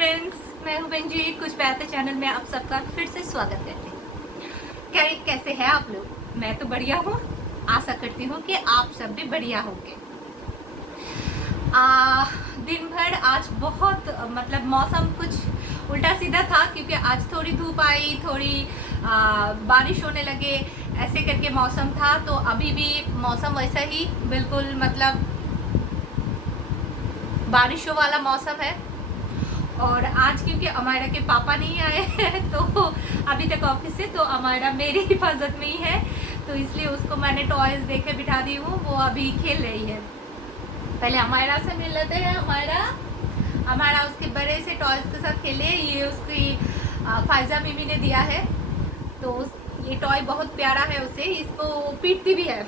Friends, मैं हूं Benji. कुछ बातें चैनल में आप सबका फिर से स्वागत करती हूँ। कैसे हैं आप लोग? मैं तो बढ़िया हूँ। आशा करती हूँ कि आप सब भी बढ़िया होंगे। दिन भर आज बहुत मतलब मौसम कुछ उल्टा सीधा था, क्योंकि आज थोड़ी धूप आई, थोड़ी बारिश होने लगे, ऐसे करके मौसम था। तो अभी भी मौसम वैसा ही बिल्कुल मतलब बारिशों वाला मौसम है। और आज क्योंकि अमायरा के पापा नहीं आए हैं तो अभी तक ऑफिस से, तो अमायरा मेरी हिफाजत में ही है, तो इसलिए उसको मैंने टॉयज देके बिठा दी हूँ। वो अभी खेल रही है। पहले अमायरा से मिल लेते हैं। अमायरा उसके बड़े से टॉयज के साथ खेले। ये उसकी फायजा मिमी ने दिया है, तो ये टॉय बहुत प्यारा है उसे। इसको पीटती भी है।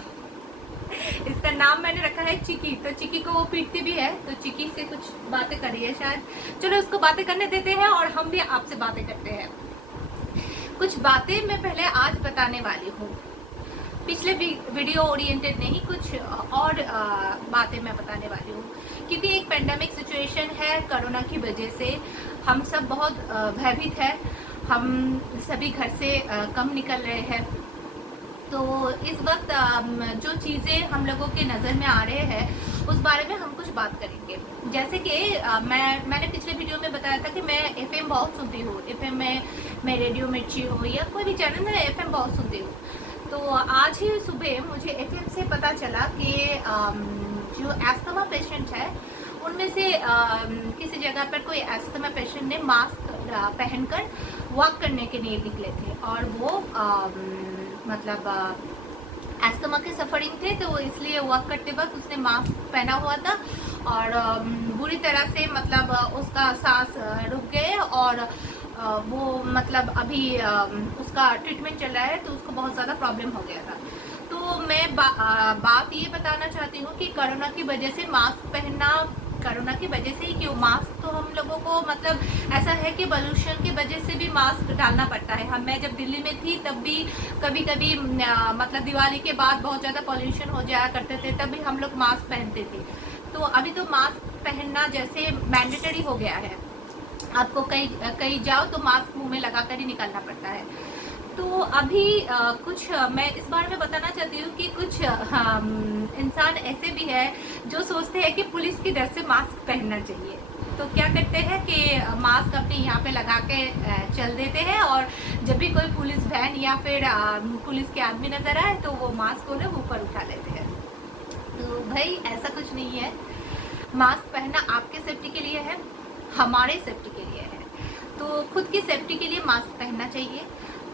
इसका नाम मैंने रखा है चिकी। तो चिकी को वो पीटती भी है, तो चिकी से कुछ बातें कर रही है शायद। चलो उसको बातें करने देते हैं और हम भी आपसे बातें करते हैं। कुछ बातें मैं पहले आज बताने वाली हूँ। पिछले वीडियो ओरिएंटेड नहीं, कुछ और बातें मैं बताने वाली हूँ, क्योंकि एक पेंडेमिक सिचुएशन है। कोरोना की वजह से हम सब बहुत भयभीत है। हम सभी घर से कम निकल रहे हैं। तो इस वक्त जो चीज़ें हम लोगों के नज़र में आ रहे हैं उस बारे में हम कुछ बात करेंगे। जैसे कि मैंने पिछले वीडियो में बताया था कि मैं एफएम बहुत सुनती हूँ। एफएम में मैं रेडियो मिर्ची हो या कोई भी चैनल में एफएम बहुत सुनती हूँ। तो आज ही सुबह मुझे एफएम से पता चला कि जो एस्थमा पेशेंट है उनमें से किसी जगह पर कोई एस्थमा पेशेंट ने मास्क पहनकर वॉक करने के लिए निकले थे, और वो मतलब एस्थमा के सफरिंग थे, तो इसलिए वॉक करते वक्त उसने मास्क पहना हुआ था। और बुरी तरह से मतलब उसका सांस रुक गए, और वो मतलब अभी उसका ट्रीटमेंट चल रहा है, तो उसको बहुत ज़्यादा प्रॉब्लम हो गया था। तो मैं बात ये बताना चाहती हूँ कि कोरोना की वजह से मास्क पहनना, कोरोना की वजह से ही क्यों, मास्क तो हम लोगों को मतलब ऐसा है कि पोल्यूशन की वजह से भी मास्क डालना पड़ता है। मैं जब दिल्ली में थी तब भी कभी कभी मतलब दिवाली के बाद बहुत ज़्यादा पोल्यूशन हो जाया करते थे, तब भी हम लोग मास्क पहनते थे। तो अभी तो मास्क पहनना जैसे मैंडेटरी हो गया है। आपको कहीं जाओ तो मास्क मुँह में लगा कर ही निकलना पड़ता है। तो अभी कुछ मैं इस बारे में बताना चाहती हूँ कि कुछ इंसान ऐसे भी है जो सोचते हैं कि पुलिस की डर से मास्क पहनना चाहिए। तो क्या करते हैं कि मास्क अपने यहाँ पे लगा के चल देते हैं, और जब भी कोई पुलिस वैन या फिर पुलिस के आदमी नज़र आए तो वो मास्क को लोग ऊपर उठा लेते हैं। तो भाई ऐसा कुछ नहीं है। मास्क पहनना आपके सेफ्टी के लिए है, हमारे सेफ्टी के लिए है। तो खुद की सेफ्टी के लिए मास्क पहनना चाहिए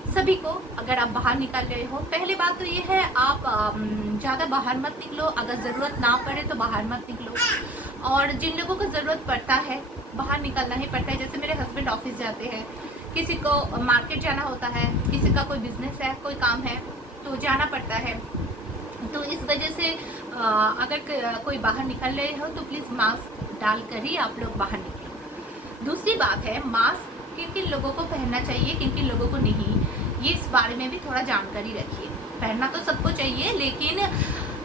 सभी को। अगर आप बाहर निकल रहे हो, पहली बात तो ये है आप ज़्यादा बाहर मत निकलो। अगर ज़रूरत ना पड़े तो बाहर मत निकलो, और जिन लोगों को ज़रूरत पड़ता है बाहर निकलना ही पड़ता है। जैसे मेरे हस्बैंड ऑफिस जाते हैं, किसी को मार्केट जाना होता है, किसी का कोई बिजनेस है, कोई काम है, तो जाना पड़ता है। तो इस वजह से अगर कोई बाहर निकल रहे हो तो प्लीज़ मास्क डाल कर ही आप लोग बाहर निकलो। दूसरी बात है, मास्क किन किन लोगों को पहनना चाहिए, किन किन लोगों को नहीं, ये इस बारे में भी थोड़ा जानकारी रखिए। पहनना तो सबको चाहिए, लेकिन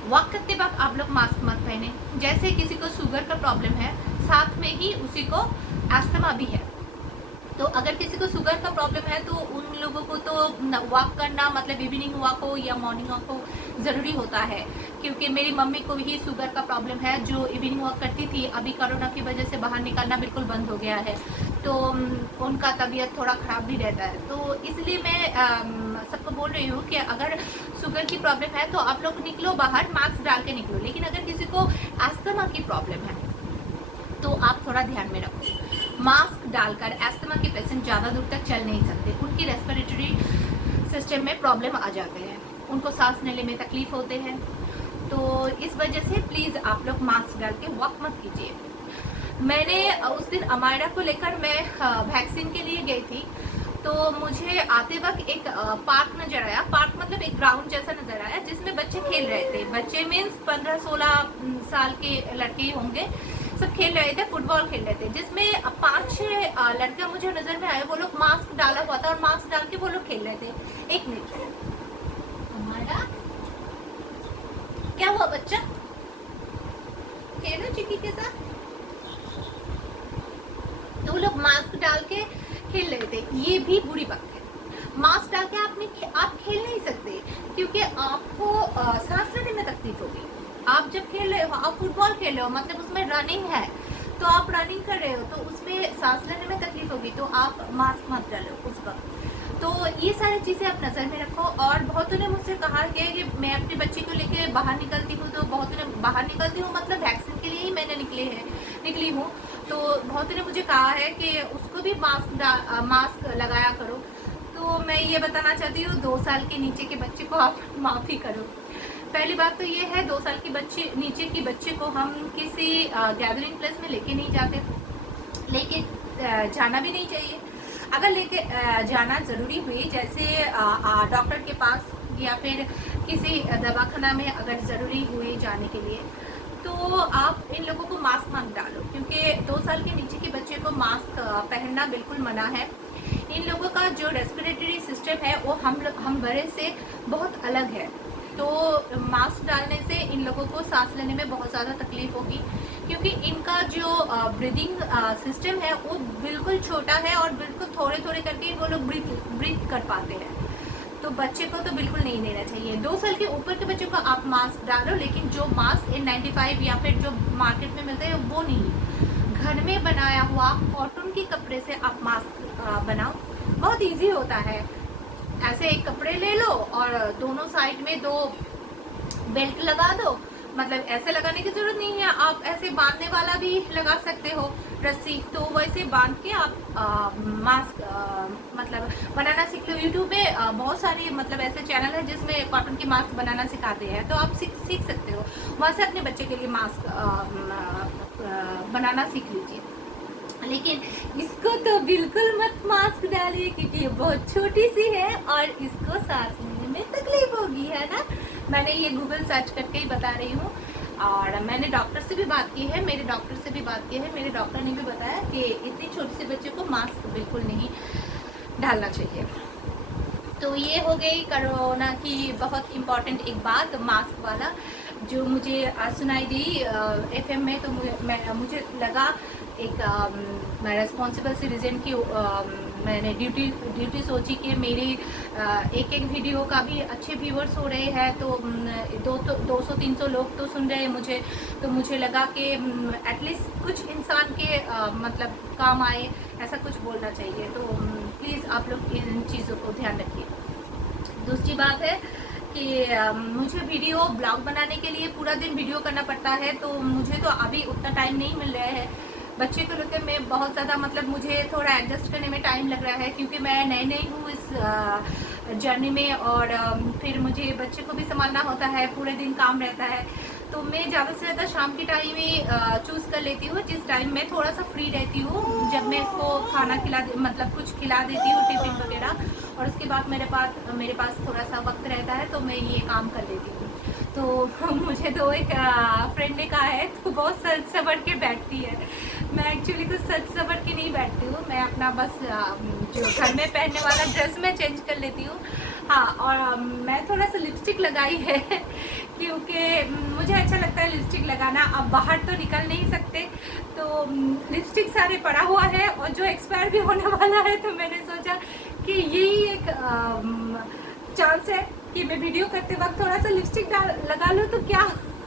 वॉक करते वक्त आप लोग मास्क मत पहने। जैसे किसी को शुगर का प्रॉब्लम है, साथ में ही उसी को अस्थमा भी है, तो अगर किसी को शुगर का प्रॉब्लम है तो उन लोगों को तो वॉक करना मतलब इवनिंग वॉक हो या मॉर्निंग वॉक हो ज़रूरी होता है। क्योंकि मेरी मम्मी को भी शुगर का प्रॉब्लम है, जो इवनिंग वॉक करती थी, अभी कोरोना की वजह से बाहर निकलना बिल्कुल बंद हो गया है, तो उनका तबीयत थोड़ा ख़राब भी रहता है। तो इसलिए मैं सबको बोल रही हूँ कि अगर शुगर की प्रॉब्लम है तो आप लोग निकलो बाहर, मास्क डाल के निकलो। लेकिन अगर किसी को अस्थमा की प्रॉब्लम है तो आप थोड़ा ध्यान में रखो। मास्क डालकर एस्थमा के पेशेंट ज़्यादा दूर तक चल नहीं सकते, उनकी रेस्पिरेटरी सिस्टम में प्रॉब्लम आ जाते हैं, उनको सांस लेने में तकलीफ होते हैं। तो इस वजह से प्लीज़ आप लोग मास्क डाल के वॉक मत कीजिए। मैंने उस दिन अमायरा को लेकर मैं वैक्सीन के लिए गई थी, तो मुझे आते वक्त एक पार्क नज़र आया। पार्क मतलब एक ग्राउंड जैसा नज़र आया जिसमें बच्चे खेल रहे थे। बच्चे मीन्स 15-16 साल के लड़के होंगे, सब खेल रहे थे, फुटबॉल खेल रहे थे, जिसमें 5-6 लड़के मुझे नज़र में आए। वो लोग मास्क डाला हुआ था और मास्क डाल के वो लोग खेल रहे थे। एक मिनट, हमारा क्या हुआ बच्चा? खेलो चिकी के साथ। तो वो लोग मास्क डाल के खेल रहे थे। ये भी बुरी बात है, मास्क डाल के आप खेल नहीं सकते, क्योंकि आपको सांस लेने में तकलीफ होगी। आप जब खेल रहे हो, आप फुटबॉल खेल रहे हो, मतलब उसमें रनिंग है, तो आप रनिंग कर रहे हो, तो उसमें सांस लेने में तकलीफ होगी, तो आप मास्क मत डालो उस वक्त। तो ये सारी चीज़ें आप नज़र में रखो। और बहुतों ने मुझसे कहा कि मैं अपनी बच्ची को लेके बाहर निकलती हूँ, तो बहुतों ने बाहर निकलती हूँ मतलब वैक्सीन के लिए ही मैंने निकली हूँ, तो बहुतों ने मुझे कहा है कि उसको भी मास्क लगाया करो। तो मैं ये बताना चाहती हूँ, 2 साल के नीचे के बच्चे को आप माफ़ी करो। पहली बात तो ये है, 2 साल के नीचे की बच्चे को हम किसी गैदरिंग प्लेस में लेके नहीं जाते, लेके जाना भी नहीं चाहिए। अगर लेके जाना ज़रूरी हुई, जैसे डॉक्टर के पास या फिर किसी दवाखाना में अगर ज़रूरी हुई जाने के लिए, तो आप इन लोगों को मास्क मत डालो, क्योंकि 2 साल के नीचे के बच्चे को मास्क पहनना बिल्कुल मना है। इन लोगों का जो रेस्पिरेटरी सिस्टम है वो हम बड़े से बहुत अलग है, तो मास्क डालने से इन लोगों को सांस लेने में बहुत ज़्यादा तकलीफ होगी, क्योंकि इनका जो ब्रीदिंग सिस्टम है वो बिल्कुल छोटा है और बिल्कुल थोड़े थोड़े करके वो लोग ब्रीथ कर पाते हैं। तो बच्चे को तो बिल्कुल नहीं देना चाहिए। 2 साल के ऊपर के बच्चों को आप मास्क डालो, लेकिन जो मास्क N95 या फिर जो मार्केट में मिलते हैं वो नहीं, घर में बनाया हुआ कॉटन के कपड़े से आप मास्क बनाओ। बहुत इजी होता है, ऐसे एक कपड़े ले लो और दोनों साइड में 2 बेल्ट लगा दो, मतलब ऐसे लगाने की जरूरत नहीं है, आप ऐसे बांधने वाला भी लगा सकते हो रस्सी, तो वैसे बांध के आप मास्क मतलब बनाना सीख लो। यूट्यूब पे बहुत सारे मतलब ऐसे चैनल है जिसमें कॉटन की मास्क बनाना सिखाते हैं, तो आप सीख सकते हो, वहाँ से अपने बच्चे के लिए मास्क बनाना सीख लीजिए। लेकिन इसको तो बिल्कुल मत मास्क डालिए, क्योंकि ये बहुत छोटी सी है और इसको सांस लेने में तकलीफ होगी, है ना। मैंने ये गूगल सर्च करके ही बता रही हूँ, और मैंने डॉक्टर से भी बात की है, मेरे डॉक्टर से भी बात की है, मेरे डॉक्टर ने भी बताया कि इतनी छोटी सी बच्चे को मास्क बिल्कुल नहीं डालना चाहिए। तो ये हो गई कोरोना की बहुत इम्पॉर्टेंट एक बात, मास्क वाला, जो मुझे आज सुनाई दी FM में। तो मुझे लगा एक मैं रेस्पॉन्सिबल सिटीजन की मैंने ड्यूटी सोची कि मेरी एक वीडियो का भी अच्छे व्यूअर्स हो रहे हैं, तो 200-300 लोग तो सुन रहे हैं मुझे, तो मुझे लगा कि एटलीस्ट कुछ इंसान के मतलब काम आए, ऐसा कुछ बोलना चाहिए। तो प्लीज़ आप लोग इन चीज़ों को ध्यान रखिए। दूसरी बात है कि मुझे वीडियो ब्लॉग बनाने के लिए पूरा दिन वीडियो करना पड़ता है, तो मुझे तो अभी उतना टाइम नहीं मिल रहा है। बच्चे को लेकर मैं बहुत ज़्यादा मतलब मुझे थोड़ा एडजस्ट करने में टाइम लग रहा है, क्योंकि मैं नई हूँ इस जर्नी में, और फिर मुझे बच्चे को भी संभालना होता है, पूरे दिन काम रहता है। तो मैं ज़्यादा से ज़्यादा शाम के टाइम ही चूज़ कर लेती हूँ, जिस टाइम मैं थोड़ा सा फ्री रहती हूँ, जब मैं इसको खाना मतलब कुछ खिला देती हूँ, टिफिन वगैरह, और उसके बाद मेरे पास थोड़ा सा वक्त रहता है, तो मैं ये काम कर लेती हूँ। तो मुझे तो एक फ्रेंड ने कहा है, तो बहुत सच सवर के बैठती है। मैं एक्चुअली कुछ सच सवर के नहीं बैठती हूँ, मैं अपना बस जो घर में पहनने वाला ड्रेस मैं चेंज कर लेती हूँ। हाँ, और मैं थोड़ा सा लिपस्टिक लगाई है क्योंकि मुझे अच्छा लगता है लिपस्टिक लगाना। अब बाहर तो निकल नहीं सकते, तो लिपस्टिक सारे पड़ा हुआ है और जो एक्सपायर भी होने वाला है, तो मैंने सोचा कि यही एक चांस है कि मैं वीडियो करते वक्त थोड़ा सा लिपस्टिक लगा लूँ, तो क्या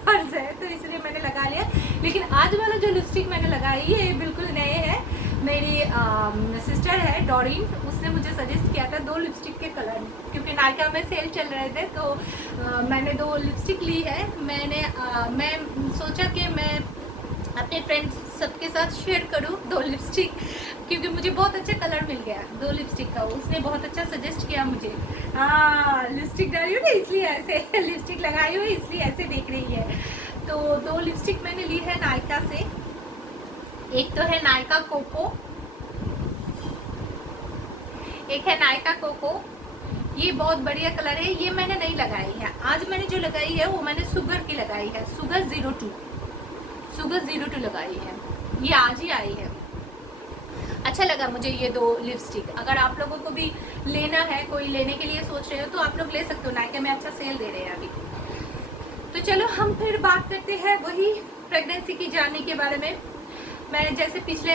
हर्ज है, तो इसलिए मैंने लगा लिया। लेकिन आज वाला जो लिपस्टिक मैंने लगाई है ये बिल्कुल नए है। मेरी सिस्टर है डॉरिन, उसने मुझे सजेस्ट किया था 2 लिपस्टिक के कलर, क्योंकि नायका में सेल चल रहे थे, तो मैंने 2 लिपस्टिक ली है। मैं सोचा कि मैं अपने फ्रेंड्स सबके साथ शेयर करूं 2 लिपस्टिक, क्योंकि मुझे बहुत अच्छा कलर मिल गया 2 लिपस्टिक का, उसने बहुत अच्छा सजेस्ट किया मुझे। हाँ, लिपस्टिक डाली हो ना, इसलिए ऐसे लिपस्टिक लगाई हुई, इसलिए ऐसे देख रही है। तो 2 लिपस्टिक मैंने ली है नायका से, एक तो है नायका कोको, एक है नायका कोको। ये बहुत बढ़िया कलर है, ये मैंने नहीं लगाई है। आज मैंने जो लगाई है वो मैंने शुगर की लगाई है, शुगर 02 लगाई है, ये आज ही आई है। अच्छा लगा मुझे ये 2 लिपस्टिक। अगर आप लोगों को भी लेना है, कोई लेने के लिए सोच रहे हो, तो आप लोग ले सकते हो, नायका में अच्छा सेल दे रहे हैं अभी। तो चलो हम फिर बात करते हैं वही प्रेगनेंसी की जर्नी के बारे में। मैं जैसे पिछले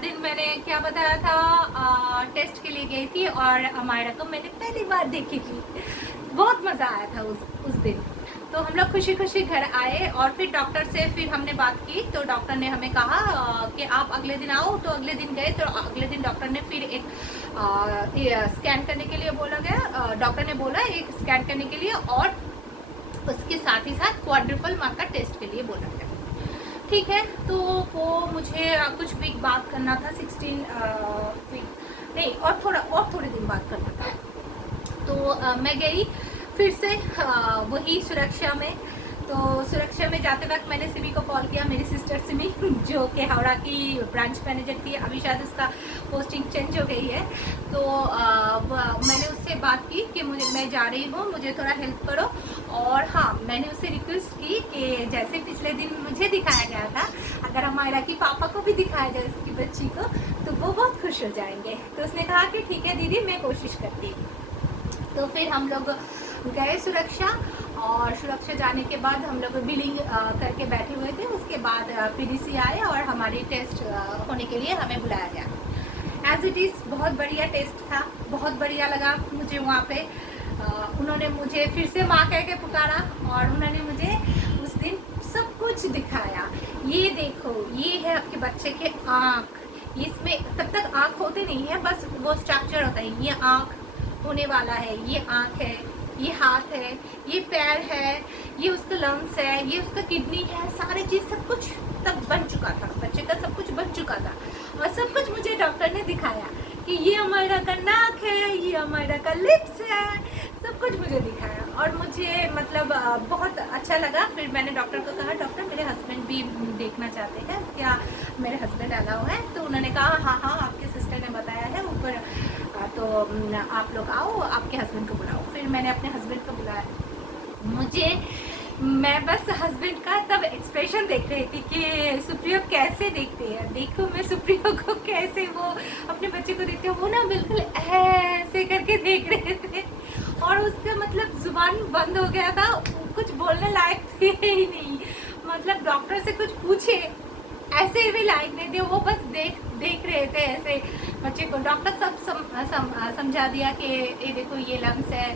दिन मैंने क्या बताया था, टेस्ट के लिए गई थी और अमायरा को मैंने पहली बार देखी थी। बहुत मज़ा आया था उस दिन। तो हम लोग खुशी खुशी घर आए और फिर डॉक्टर से फिर हमने बात की, तो डॉक्टर ने हमें कहा कि आप अगले दिन आओ। तो अगले दिन गए, तो अगले दिन डॉक्टर ने फिर एक स्कैन करने के लिए बोला गया। डॉक्टर ने बोला एक स्कैन करने के लिए और उसके साथ ही साथ क्वाड्रुपल मार्कर टेस्ट के लिए बोला गया। ठीक है, तो वो मुझे कुछ वीक बात करना था, 16 वीक नहीं, और थोड़े दिन बात करना था। तो मैं गई फिर से वही सुरक्षा में। तो सुरक्षा में जाते वक्त मैंने सिमी को कॉल किया, मेरी सिस्टर सिमी जो कि हावड़ा की ब्रांच मैनेजर थी, अभी शायद उसका पोस्टिंग चेंज हो गई है। तो मैंने उससे बात की कि मैं जा रही हूँ, मुझे थोड़ा हेल्प करो। और हाँ, मैंने उससे रिक्वेस्ट की कि जैसे पिछले दिन मुझे दिखाया गया था, अगर हमारा की पापा को भी दिखाया जाए उसकी बच्ची को, तो वो बहुत खुश हो जाएंगे। तो उसने कहा कि ठीक है दीदी, मैं कोशिश करती। तो फिर हम लोग गए सुरक्षा, और सुरक्षा जाने के बाद हम लोग बिलिंग करके बैठे हुए थे। उसके बाद पीडीसी आए और हमारी टेस्ट होने के लिए हमें बुलाया गया। एज इट इज़ बहुत बढ़िया टेस्ट था, बहुत बढ़िया लगा मुझे वहाँ पे। उन्होंने मुझे फिर से माँ कह के पुकारा और उन्होंने मुझे उस दिन सब कुछ दिखाया। ये देखो, ये है आपके बच्चे के आँख, इसमें तब तक आँख होते नहीं है, बस वो स्ट्रक्चर होता है। ये आँख होने वाला है, ये आँख है, ये हाथ है, ये पैर है, ये उसका लंग्स है, ये उसका किडनी है, सारी चीज़ सब कुछ तब बन चुका था, बच्चे का सब कुछ बन चुका था। और सब कुछ मुझे डॉक्टर ने दिखाया कि ये हमारा का नाक है, ये हमारा का लिप्स है, सब कुछ मुझे दिखाया। और मुझे मतलब बहुत अच्छा लगा। फिर मैंने डॉक्टर को कहा, डॉक्टर मेरे हस्बैंड भी देखना चाहते हैं, क्या मेरे हस्बैंड अलाउ है? तो उन्होंने कहा हाँ हाँ, आपके सिस्टर ने बताया है ऊपर, तो आप लोग आओ, आपके हस्बैंड को बुलाओ। फिर मैंने अपने हस्बैंड को बुलाया। मैं बस हस्बैंड का तब एक्सप्रेशन देख रही थी कि सुप्रियो कैसे देखती है। देखो मैं सुप्रियो को कैसे वो अपने बच्चे को देखती हूँ, वो ना बिल्कुल ऐसे करके देख रहे थे और उसका मतलब जुबान बंद हो गया था, कुछ बोलने लायक थे ही नहीं। मतलब डॉक्टर से कुछ पूछे ऐसे भी लायक नहीं थे, वो बस देख रहे थे ऐसे बच्चे को। डॉक्टर सब समझा दिया कि ये देखो, ये लंग्स है,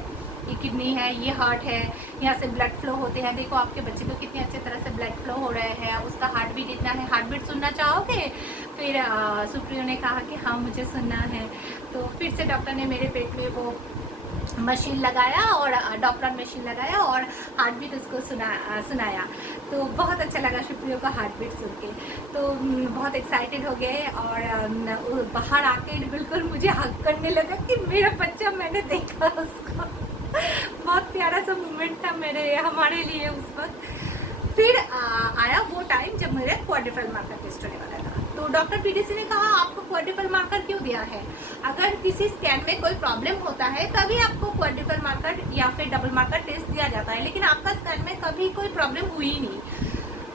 ये किडनी है, ये हार्ट है, यहाँ से ब्लड फ्लो होते हैं। देखो आपके बच्चे को कितनी अच्छी तरह से ब्लड फ्लो हो रहे हैं, उसका हार्ट बीट इतना है, हार्ट बीट सुनना चाहोगे? फिर सुप्रियो ने कहा कि हाँ मुझे सुनना है। तो फिर से डॉक्टर ने मेरे पेट में वो मशीन लगाया और डॉपलर मशीन लगाया और हार्ट बीट उसको सुनाया। तो बहुत अच्छा लगा सुप्रियो का हार्ट बीट सुन के। तो बहुत एक्साइटेड हो गए और बाहर आके बिल्कुल मुझे हक करने लगा कि मेरा बच्चा, मैंने देखा उसको। बहुत प्यारा सा मोमेंट था हमारे लिए उस वक्त। फिर आया वो टाइम जब मेरे क्वाड्रुपल मार्कर टेस्ट होने वाला था। तो डॉक्टर पीडीसी ने कहा आपको क्वाड्रुपल मार्कर क्यों दिया है? अगर किसी स्कैन में कोई प्रॉब्लम होता है तभी आपको क्वाड्रुपल मार्कर या फिर डबल मार्कर टेस्ट दिया जाता है, लेकिन आपका स्कैन में कभी कोई प्रॉब्लम हुई नहीं।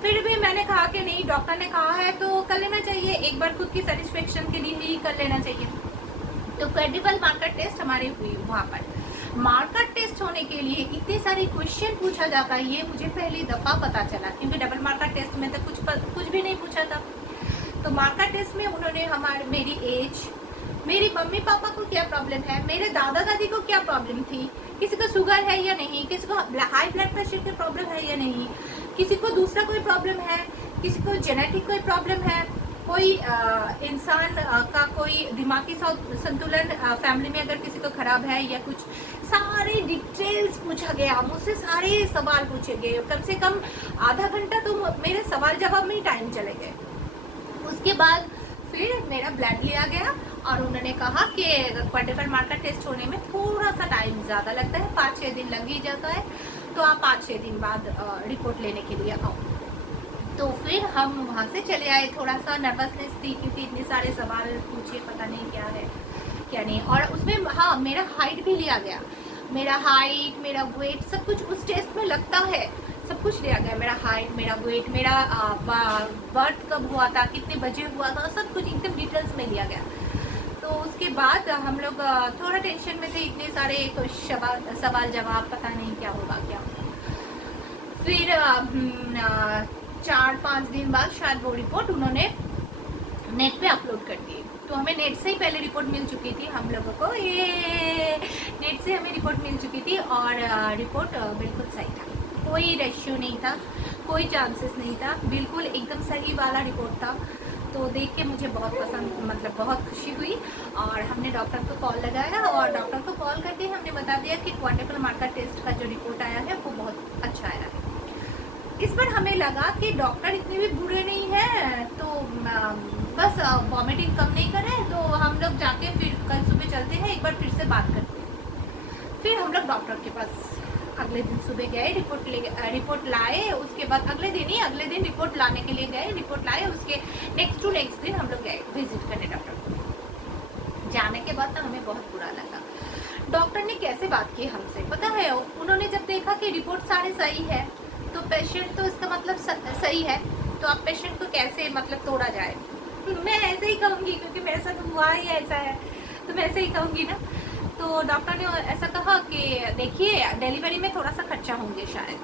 फिर भी मैंने कहा कि नहीं, डॉक्टर ने कहा है तो कर लेना चाहिए, एक बार खुद की सेटिस्फेक्शन के लिए ही कर लेना चाहिए। तो क्वाड्रुपल मार्कर टेस्ट हमारी हुई। वहाँ पर मार्कर टेस्ट होने के लिए इतने सारे क्वेश्चन पूछा जाता है, ये मुझे पहली दफ़ा पता चला, क्योंकि डबल मार्कर टेस्ट में तो कुछ भी नहीं पूछा था। तो मार्कर टेस्ट में उन्होंने मेरी एज, मेरी मम्मी पापा को क्या प्रॉब्लम है, मेरे दादा दादी को क्या प्रॉब्लम थी, किसी को शुगर है या नहीं, किसी को हाई ब्लड प्रेशर की प्रॉब्लम है या नहीं, किसी को दूसरा कोई प्रॉब्लम है, किसी को जेनेटिक कोई प्रॉब्लम है, कोई इंसान का कोई दिमागी संतुलन फैमिली में अगर किसी को ख़राब है या कुछ, सारे डिटेल्स पूछा गया मुझसे, सारे सवाल पूछे गए। कम से कम आधा घंटा तो मेरे सवाल जवाब में ही टाइम चले गए। उसके बाद फिर मेरा ब्लड लिया गया और उन्होंने कहा कि क्वाड्रुपल मार्कर टेस्ट होने में थोड़ा सा टाइम ज़्यादा लगता है, 5-6 दिन लग ही जाता है, तो आप 5-6 दिन बाद रिपोर्ट लेने के लिए आओ। तो फिर हम वहाँ से चले आए। थोड़ा सा नर्वसनेस थी क्योंकि इतने सारे सवाल पूछे, पता नहीं क्या है क्या नहीं। और उसमें हाँ, मेरा हाइट भी लिया गया, मेरा हाइट, मेरा वेट, सब कुछ उस टेस्ट में लगता है, सब कुछ लिया गया। मेरा हाइट, मेरा वेट, मेरा बर्थ कब हुआ था, कितने बजे हुआ था, सब कुछ एकदम डिटेल्स में लिया गया। तो उसके बाद हम लोग थोड़ा टेंशन में थे, इतने सारे सवाल जवाब, पता नहीं क्या होगा क्या होगा। फिर 4-5 दिन बाद शायद वो रिपोर्ट उन्होंने नेट पे अपलोड कर दिए। तो हमें नेट से ही पहले रिपोर्ट मिल चुकी थी हम लोगों को, ये नेट से हमें रिपोर्ट मिल चुकी थी और रिपोर्ट बिल्कुल सही था, कोई रेशियो नहीं था, कोई चांसेस नहीं था, बिल्कुल एकदम सही वाला रिपोर्ट था। तो देख के मुझे बहुत पसंद, मतलब बहुत खुशी हुई। और हमने डॉक्टर को कॉल लगाया और डॉक्टर को कॉल करके हमने बता दिया कि क्वाड्रुपल मार्कर टेस्ट का जो रिपोर्ट आया है वो बहुत अच्छा आया है। इस पर हमें लगा कि डॉक्टर इतने भी बुरे नहीं हैं, तो बस वॉमिटिंग कम नहीं करें, तो हम लोग जाके फिर कल सुबह चलते हैं, एक बार फिर से बात करते हैं। फिर हम लोग डॉक्टर के पास अगले दिन सुबह गए, रिपोर्ट लाए। उसके बाद अगले दिन रिपोर्ट लाने के लिए गए, रिपोर्ट लाए, उसके नेक्स्ट दिन हम लोग गए विजिट करने डॉक्टर को। जाने के बाद ना हमें बहुत बुरा लगा। डॉक्टर ने कैसे बात की हमसे पता है? उन्होंने जब देखा कि रिपोर्ट सारे सही है, तो पेशेंट तो इसका मतलब सही है, तो अब पेशेंट को कैसे मतलब तोड़ा जाए। मैं ऐसे ही कहूँगी, क्योंकि मेरे साथ हुआ ही ऐसा है, तो मैं ऐसे ही कहूँगी ना। तो डॉक्टर ने ऐसा कहा कि देखिए डिलीवरी में थोड़ा सा खर्चा होंगे शायद।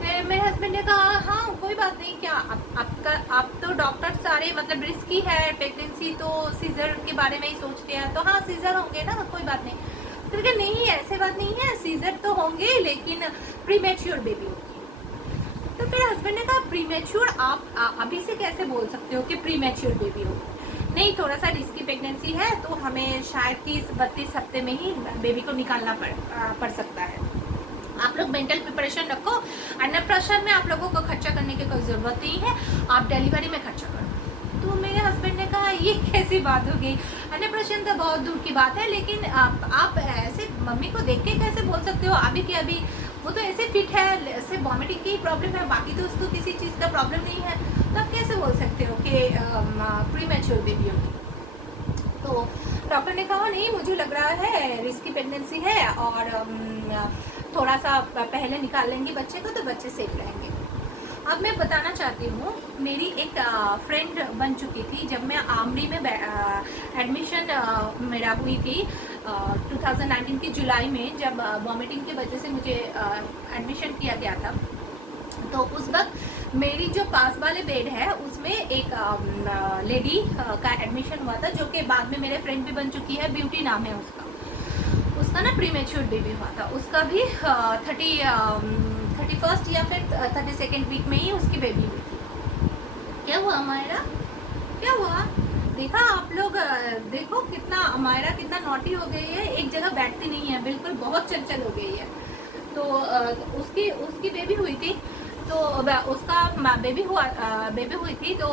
फिर मेरे हस्बैंड ने कहा हाँ कोई बात नहीं, क्या आप तो डॉक्टर सारे मतलब रिस्की है प्रेगनेंसी, तो सीजर के बारे में ही सोचते हैं, तो हाँ सीजर होंगे ना, कोई बात नहीं। फिर नहीं ऐसे बात नहीं है, सीजर तो होंगे लेकिन प्रीमेच्योर बेबी होगी। तो मेरे हस्बैंड ने कहा प्रीमेच्योर, आप अभी से कैसे बोल सकते हो कि प्रीमेच्योर बेबी होगी? नहीं, थोड़ा सा रिस्की प्रेगनेंसी है, तो हमें शायद 30-32 हफ्ते में ही बेबी को निकालना पड़ सकता है। आप लोग मेंटल प्रिपरेशन रखो, अन्नप्राशन में आप लोगों को खर्चा करने की कोई ज़रूरत नहीं है, आप डिलीवरी में खर्चा करो। तो मेरे हस्बैंड ने कहा ये कैसी बात हो गई, अन्नप्राशन तो बहुत दूर की बात है, लेकिन आप ऐसे मम्मी को देख के कैसे बोल सकते हो? अभी के अभी वो तो ऐसे फिट है, सिर्फ वॉमिटिंग की प्रॉब्लम है, बाकी तो उसको किसी चीज़ का प्रॉब्लम नहीं है, तो आप कैसे बोल सकते हो कि प्रीमेच्योर बेबी होगी? तो डॉक्टर ने कहा नहीं, मुझे लग रहा है रिस्की प्रेगनेंसी है और थोड़ा सा पहले निकाल लेंगे बच्चे को तो बच्चे सेफ रहेंगे। अब मैं बताना चाहती हूँ, मेरी एक फ्रेंड बन चुकी थी जब मैं आमरी में एडमिशन मेरा हुई थी 2019 की जुलाई में, जब वॉमिटिंग की वजह से मुझे एडमिशन किया गया था। तो उस वक्त मेरी जो पास वाले बेड है उसमें एक लेडी का एडमिशन हुआ था, जो कि बाद में मेरे फ्रेंड भी बन चुकी है, ब्यूटी नाम है उसका ना प्रीमेच्योर बेबी हुआ था। उसका भी 31st या फिर 32nd वीक में ही उसकी बेबी हुई थी। क्या हुआ अमायरा, क्या हुआ? देखा आप लोग, देखो कितना अमायरा कितना नॉटी हो गई है, एक जगह बैठती नहीं है, बिल्कुल बहुत चंचल हो गई है। तो उसकी बेबी हुई थी, तो उसका बेबी हुई थी, तो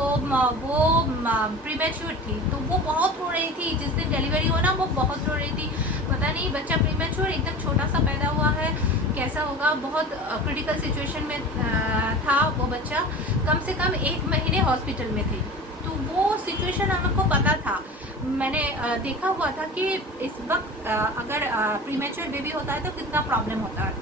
वो प्रीमेच्योर थी, तो वो बहुत रो रही थी। जिस दिन डिलीवरी हो ना वो बहुत रो रही थी, पता नहीं बच्चा प्रीमेच्योर एकदम छोटा सा पैदा हुआ है, कैसा होगा, बहुत क्रिटिकल सिचुएशन में था वो बच्चा, कम से कम 1 महीने हॉस्पिटल में थी। तो वो सिचुएशन हमको पता था, मैंने देखा हुआ था कि इस वक्त अगर प्रीमेच्योर बेबी होता है तो कितना प्रॉब्लम होता है।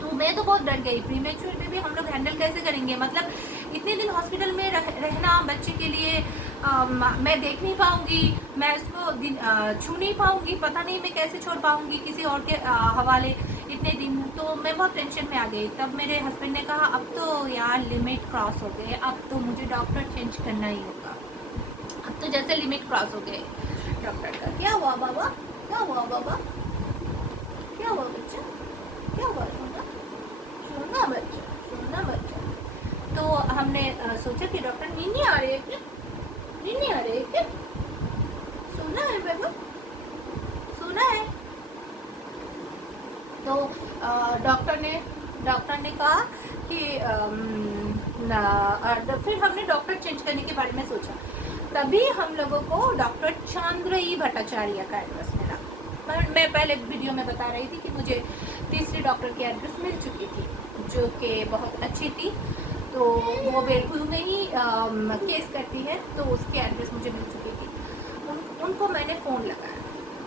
तो मैं तो बहुत डर गई, प्रीमेच्योर बेबी हम लोग हैंडल कैसे करेंगे? मतलब इतने दिन हॉस्पिटल में रहना बच्चे के लिए, मैं देख नहीं पाऊंगी, मैं उसको छू नहीं पाऊंगी, पता नहीं मैं कैसे छोड़ पाऊंगी किसी और के हवाले इतने दिन। तो मैं बहुत टेंशन में आ गई। तब मेरे हस्बैंड ने कहा अब तो यार लिमिट क्रॉस हो गए, अब तो मुझे डॉक्टर चेंज करना ही होगा, अब तो जैसे लिमिट क्रॉस हो गए डॉक्टर का। क्या हुआ बाबा, क्या हुआ बाबा, क्या हुआ बच्चा, क्या हुआ? सुनना बच्चा, सुनना बच्चा। तो हमने सोचा कि डॉक्टर नींद नहीं आ रही है क्या, नींद नहीं आ रही है क्या, सोना है बाबा, सोना है। तो डॉक्टर ने कहा कि फिर हमने डॉक्टर चेंज करने के बारे में सोचा। तभी हम लोगों को डॉक्टर चांद्रई भट्टाचार्य का एड्रेस मिला। मैं पहले वीडियो में बता रही थी कि मुझे तीसरी डॉक्टर की एड्रेस मिल चुकी थी, जो कि बहुत अच्छी थी। तो वो बेलकुल में ही केस करती है, तो उसकी एड्रेस मुझे मिल चुकी थी। उनको मैंने फ़ोन लगाया,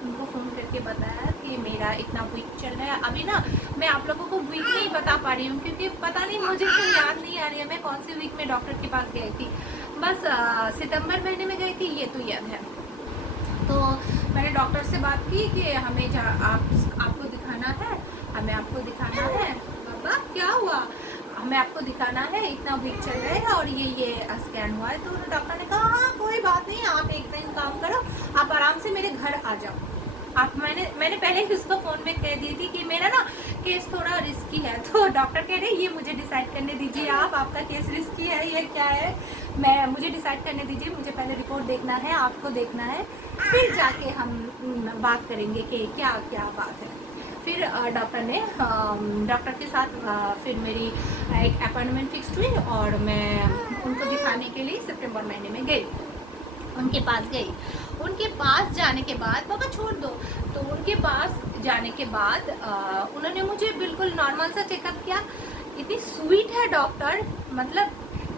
उनको फ़ोन करके बताया कि मेरा इतना वीक चल रहा है। अभी ना मैं आप लोगों को वीक नहीं बता पा रही हूँ, क्योंकि पता नहीं, मुझे तो याद नहीं आ रही है मैं कौन सी वीक में डॉक्टर के पास गई थी। बस सितंबर महीने में गई थी, ये तो याद है। तो मैंने डॉक्टर से बात की कि हमें आपको दिखाना है, हमें आपको दिखाना है। बाबा क्या हुआ? हमें आपको दिखाना है, इतना वीक चल रहा है और ये स्कैन हुआ है। तो डॉक्टर ने कहा हाँ कोई बात नहीं, आप एक दिन काम करो, आप आराम से मेरे घर आ जाओ। आप मैंने पहले ही उसको फ़ोन में कह दी थी कि मेरा ना केस थोड़ा रिस्की है। तो डॉक्टर कह रहे ये मुझे डिसाइड करने दीजिए, आप आपका केस रिस्की है या क्या है, मुझे डिसाइड करने दीजिए, मुझे पहले रिपोर्ट देखना है, आपको देखना है, फिर जाके हम बात करेंगे कि क्या क्या बात है। फिर डॉक्टर के साथ फिर मेरी एक अपॉइंटमेंट फिक्स हुई और मैं उनको दिखाने के लिए सितंबर महीने में गई, उनके पास गई। उनके पास जाने के बाद, पापा छोड़ दो, तो उनके पास जाने के बाद उन्होंने मुझे बिल्कुल नॉर्मल सा चेकअप किया। इतनी स्वीट है डॉक्टर, मतलब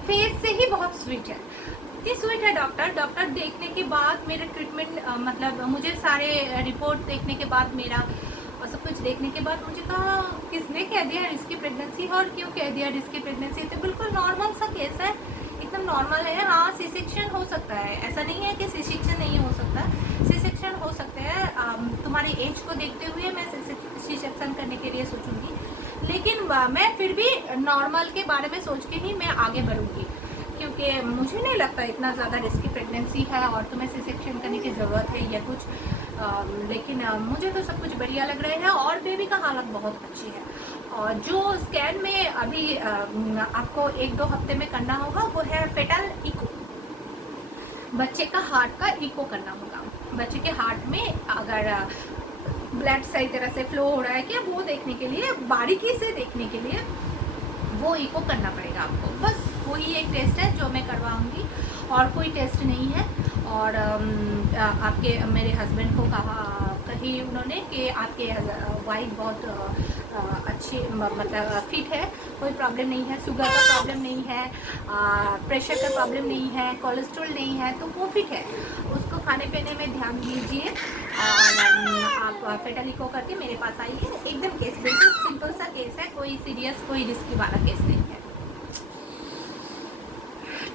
फेस से ही बहुत स्वीट है, इतनी स्वीट है डॉक्टर। डॉक्टर देखने के बाद मेरा ट्रीटमेंट मतलब मुझे सारे रिपोर्ट देखने के बाद मेरा और सब कुछ देखने के बाद मुझे कहा किसने कह दिया रिस्की प्रेगनेंसी और क्यों कह दिया रिस्की प्रेगनेंसी, तो बिल्कुल नॉर्मल सा केस है, एकदम नॉर्मल है। हाँ सी सेक्शन हो सकता है, ऐसा नहीं है कि सी सेक्शन नहीं हो सकता, सी सेक्शन हो सकते हैं। तुम्हारी एज को देखते हुए मैं सी सेक्शन करने के लिए सोचूंगी, लेकिन मैं फिर भी नॉर्मल के बारे में सोच के ही मैं आगे बढ़ूंगी, क्योंकि मुझे नहीं लगता इतना ज़्यादा रिस्की प्रेगनेंसी है और तुम्हें सी सेक्शन करने की ज़रूरत है या कुछ। लेकिन मुझे तो सब कुछ बढ़िया लग रहा है और बेबी का हालत बहुत अच्छी है। और जो स्कैन में अभी आपको 1-2 हफ्ते में करना होगा वो है फेटल इको, बच्चे का हार्ट का इको करना होगा। बच्चे के हार्ट में अगर ब्लड सही तरह से फ्लो हो रहा है क्या, वो देखने के लिए, बारीकी से देखने के लिए वो इको करना पड़ेगा आपको। बस वही एक टेस्ट है जो मैं करवाऊंगी और कोई टेस्ट नहीं है। और आपके मेरे हस्बैंड को कही उन्होंने कि आपके वाइफ बहुत अच्छी मतलब फिट है, कोई प्रॉब्लम नहीं है, शुगर का प्रॉब्लम नहीं है, प्रेशर का प्रॉब्लम नहीं है, कोलेस्ट्रॉल नहीं है, तो वो फिट है। उसको खाने पीने में ध्यान दीजिए और आप फेटल इको करके मेरे पास आइए। एकदम केस बिल्कुल सिंपल सा केस है, कोई सीरियस कोई रिस्की वाला केस नहीं है।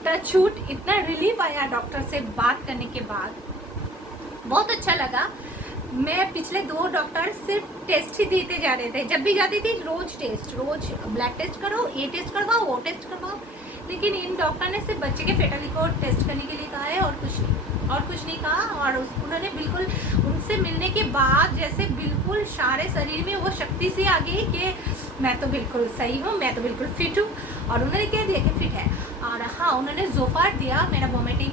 टचवुड, इतना रिलीफ आया डॉक्टर से बात करने के बाद, बहुत अच्छा लगा। मैं पिछले 2 डॉक्टर सिर्फ टेस्ट ही देते जा रहे थे, जब भी जाती थी रोज टेस्ट, रोज ब्लड टेस्ट करो, ये टेस्ट करवाओ, वो टेस्ट करवाओ, लेकिन इन डॉक्टर ने सिर्फ बच्चे के फेटल इको टेस्ट करने के लिए कहा है और कुछ नहीं कहा। और उन्होंने बिल्कुल उनसे मिलने के बाद जैसे बिल्कुल सारे शरीर में वो शक्ति सी आ गई कि मैं तो बिल्कुल सही हूँ, मैं तो बिल्कुल फिट हूँ। और उन्होंने कह दिया कि फिट है। और हाँ, उन्होंने जोफार दिया मेरा वोमिटिंग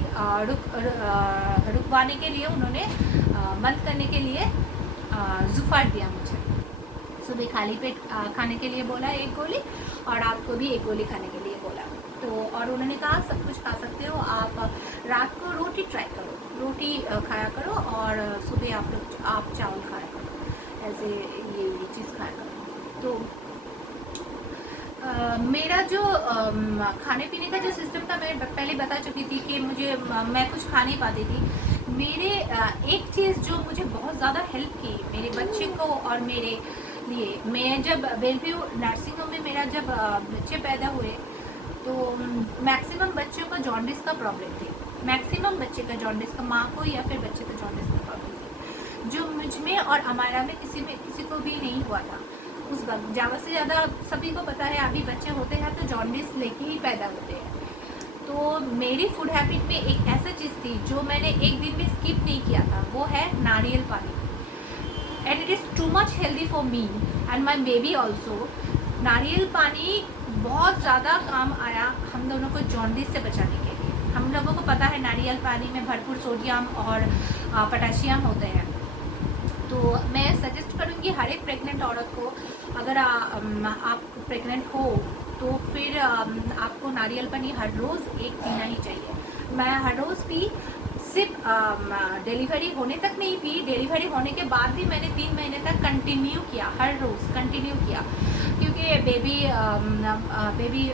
रुकवाने के लिए, उन्होंने बंद करने के लिए जुफार दिया मुझे। सुबह खाली पेट खाने के लिए बोला 1 गोली और रात को भी 1 गोली खाने के लिए बोला। तो और उन्होंने कहा सब कुछ खा सकते हो, आप रात को रोटी ट्राई करो, रोटी खाया करो और सुबह आप चावल खाया करो, ऐसे ये चीज़ खाया करो। तो मेरा जो खाने पीने का जो सिस्टम था, मैं पहले बता चुकी थी कि मैं कुछ खा नहीं पाती थी। मेरे एक चीज़ जो मुझे बहुत ज़्यादा हेल्प की मेरे बच्चे को और मेरे लिए, मैं जब बेलव्यू नर्सिंग होम में मेरा जब बच्चे पैदा हुए तो मैक्सिमम बच्चों का जॉन्डिस का प्रॉब्लम थी, मैक्सिमम बच्चे का जॉन्डिस का, माँ को या फिर बच्चे का जॉन्डिस का प्रॉब्लम थी, जो मुझ में और हमारा में किसी को भी नहीं हुआ था उस वक्त। ज़्यादा से ज़्यादा सभी को पता है अभी बच्चे होते हैं तो जॉन्डिस लेके ही पैदा होते हैं। तो मेरी फूड हैबिट में एक ऐसा चीज़ थी जो मैंने एक दिन भी स्किप नहीं किया था, वो है नारियल पानी। And it is too much healthy for me and my baby also. नारियल पानी बहुत ज़्यादा काम आया हम दोनों को जॉन्डिस से बचाने के लिए। हम लोगों को पता है नारियल पानी में भरपूर सोडियम और पोटेशियम होते हैं। तो मैं सजेस्ट करूँगी हर एक प्रेग्नेंट औरत को, अगर आप प्रेग्नेंट हो तो फिर आपको नारियल पानी हर रोज़ 1 पीना ही चाहिए। मैं हर रोज़ पी, सिर्फ डिलीवरी होने तक नहीं पी, डिलीवरी होने के बाद भी मैंने 3 महीने तक कंटिन्यू किया, हर रोज़ कंटिन्यू किया, क्योंकि बेबी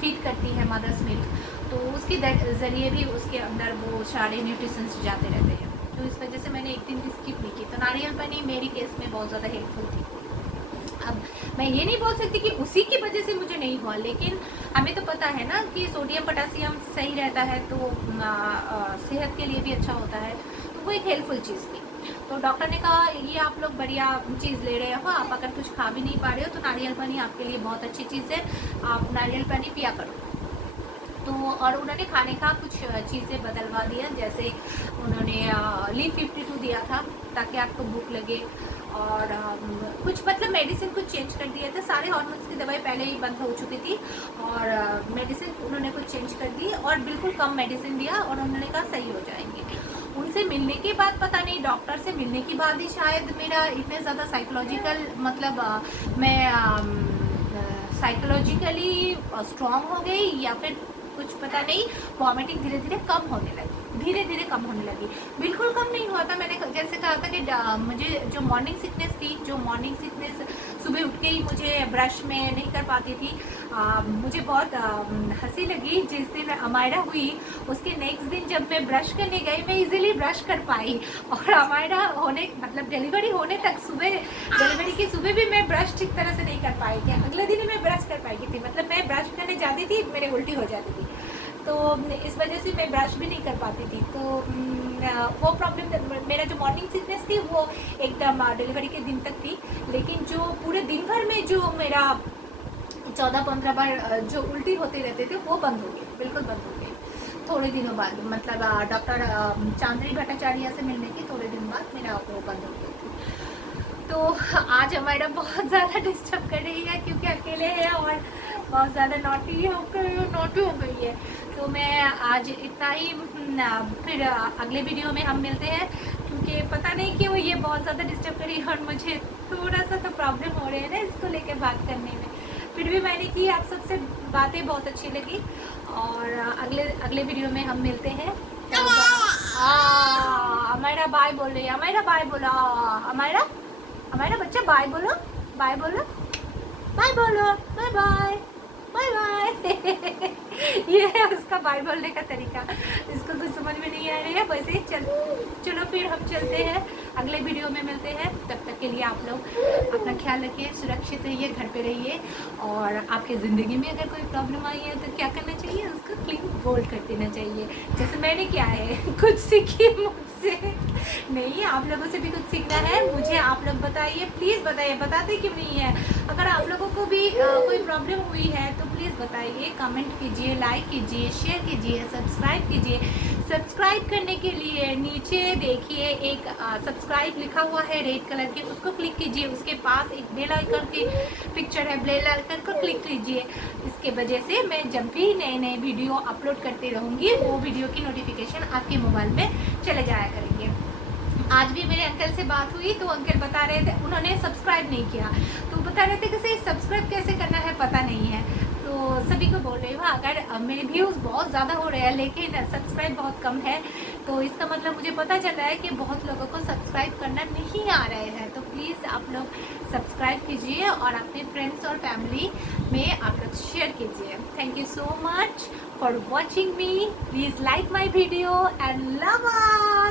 फीड करती है मदर्स मिल्क, तो उसके ज़रिए भी उसके अंदर वो सारे न्यूट्रिशंस जाते रहते हैं। तो इस वजह से मैंने एक दिन भी स्किप नहीं की। तो नारियल पानी मेरी केस में बहुत ज़्यादा हेल्पफुल थी। अब मैं ये नहीं बोल सकती कि उसी की वजह से मुझे नहीं हुआ, लेकिन हमें तो पता है ना कि सोडियम पोटेशियम सही रहता है तो सेहत के लिए भी अच्छा होता है, तो वो एक हेल्पफुल चीज़ थी। तो डॉक्टर ने कहा ये आप लोग बढ़िया चीज़ ले रहे हो, आप अगर कुछ खा भी नहीं पा रहे हो तो नारियल पानी आपके लिए बहुत अच्छी चीज़ है, आप नारियल पानी पिया करो। तो और उन्होंने खाने का कुछ चीज़ें बदलवा दिया, जैसे उन्होंने लीव 52 दिया था ताकि आपको भूख लगे, और कुछ मतलब मेडिसिन कुछ चेंज कर दिए थे। सारे हार्मोन्स की दवाई पहले ही बंद हो चुकी थी और मेडिसिन उन्होंने कुछ चेंज कर दी और बिल्कुल कम मेडिसिन दिया और उन्होंने कहा सही हो जाएंगे। उनसे मिलने के बाद पता नहीं, डॉक्टर से मिलने के बाद ही शायद मेरा इतने ज़्यादा साइकोलॉजिकल मतलब मैं साइकोलॉजिकली स्ट्रॉन्ग हो गई या फिर कुछ पता नहीं, वॉमिटिंग धीरे धीरे कम होने लगी, धीरे धीरे कम होने लगी। बिल्कुल कम नहीं हुआ था, मैंने जैसे कहा था कि मुझे जो मॉर्निंग सिकनेस थी, जो मॉर्निंग सिकनेस सुबह उठ के ही मुझे ब्रश में नहीं कर पाती थी, मुझे बहुत हंसी लगी जिस दिन अमायरा हुई उसके नेक्स्ट दिन जब मैं ब्रश करने गई मैं इजीली ब्रश कर पाई, और अमायरा होने मतलब डिलीवरी होने तक सुबह, डिलीवरी की सुबह भी मैं ब्रश ठीक तरह से नहीं कर पाई थी, अगले दिन ही मैं ब्रश कर पाई थी, मतलब मैं ब्रश करने जाती थी मेरे उल्टी हो जाती थी, तो इस वजह से मैं ब्रश भी नहीं कर पाती थी। तो वो प्रॉब्लम, मेरा जो मॉर्निंग सिकनेस थी वो एकदम डिलीवरी के दिन तक थी, लेकिन जो पूरे दिन भर में जो मेरा 14-15 बार जो उल्टी होते रहते थे वो बंद हो गए, बिल्कुल बंद हो गए थोड़े दिनों बाद, मतलब डॉक्टर चांद्री भट्टाचार्य से मिलने के थोड़े दिन बाद मेरा वो बंद हो गया। तो आज हमारा बहुत ज़्यादा डिस्टर्ब कर रही है क्योंकि अकेले है और बहुत ज़्यादा नॉटी हो गई है। तो मैं आज इतना ही, फिर अगले वीडियो में हम मिलते हैं, क्योंकि पता नहीं क्यों ये बहुत ज़्यादा डिस्टर्ब करी है और मुझे थोड़ा सा तो प्रॉब्लम हो रही है ना इसको लेकर बात करने में, फिर भी मैंने की, आप सबसे बातें बहुत अच्छी लगी, और अगले वीडियो में हम मिलते हैं। अमायरा बाय बोल रही है, अमायरा बाय बोला, अमायरा बच्चा बाय बोलो, बाय बोलो, बाय बोलो, बाय बाय, बाय बाय। ये है उसका बाय बोलने का तरीका, इसको कुछ समझ में नहीं आ रही है, वैसे ही चलो फिर हम चलते हैं, अगले वीडियो में मिलते हैं। तब तक के लिए आप लोग अपना ख्याल रखिए, सुरक्षित रहिए, घर पे रहिए, और आपकी ज़िंदगी में अगर कोई प्रॉब्लम आई है तो क्या करना चाहिए, उसको क्लीन बोल्ड कर देना चाहिए, जैसे मैंने किया है। कुछ सीखिए मुझसे, नहीं आप लोगों से भी कुछ सीखना है, मुझे आप लोग बताइए, प्लीज़ बताइए, बताते क्यों नहीं है। अगर आप लोगों को भी कोई प्रॉब्लम हुई है तो प्लीज़ बताइए, कमेंट कीजिए, लाइक कीजिए, शेयर कीजिए, सब्सक्राइब कीजिए। सब्सक्राइब करने के लिए नीचे देखिए एक सब्सक्राइब लिखा हुआ है रेड कलर के, उसको क्लिक कीजिए, उसके पास एक बेल आइकन की पिक्चर है, बेल आइकन को क्लिक कीजिए। इसके वजह से मैं जब भी नए वीडियो अपलोड करती रहूँगी वो वीडियो की नोटिफिकेशन आपके मोबाइल में चले जाया करेंगे। आज भी मेरे अंकल से बात हुई तो अंकल बता रहे थे उन्होंने सब्सक्राइब नहीं किया, तो बता रहे थे कि सब्सक्राइब कैसे करना है पता नहीं है, तो सभी को बोल रही हूँ अगर मेरे व्यूज़ बहुत ज़्यादा हो रहे हैं लेकिन सब्सक्राइब बहुत कम है, तो इसका मतलब मुझे पता चल रहा है कि बहुत लोगों को सब्सक्राइब करना नहीं आ रहे हैं। तो प्लीज़ आप लोग सब्सक्राइब कीजिए और अपने फ्रेंड्स और फैमिली में आप लोग शेयर कीजिए। Thank you so much for watching me, please like my video and love us.